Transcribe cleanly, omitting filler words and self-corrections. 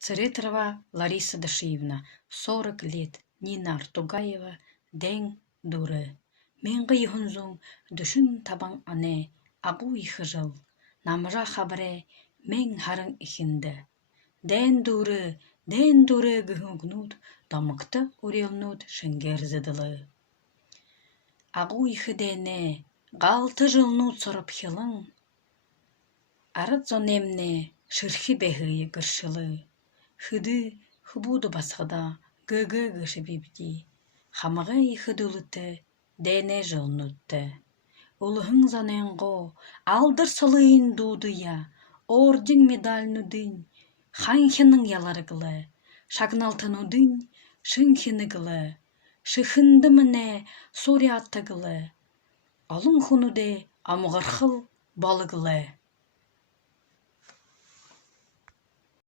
Церетрова Лариса Дашиевна, 40 лет, Нина Артугаева, дәң дуры. Мен ғйығынзың дүшін табан ане, абу ихы жыл, намыра хабаре, мен харың ихінді. Дән дуры гүхінгнуд, дамыкты урелнуд шынгерзіділі. Агу ихы дәне, ғалты жылнуд сұрып хилың, арыт зонемне, шырхи бәхі гыршылы. Хыды хыбуды басқыда гы гышыбибди. Хамаға ихы дулыты, дәне жылнутты. Улыхың заненго, алдыр сылыйын дудыя, орден медальнудын, ханхының яларгылы, шагналтынудын, шынхынығылы, шыхынды міне сори аттығылы, алың хунуде амығырхыл балығылы.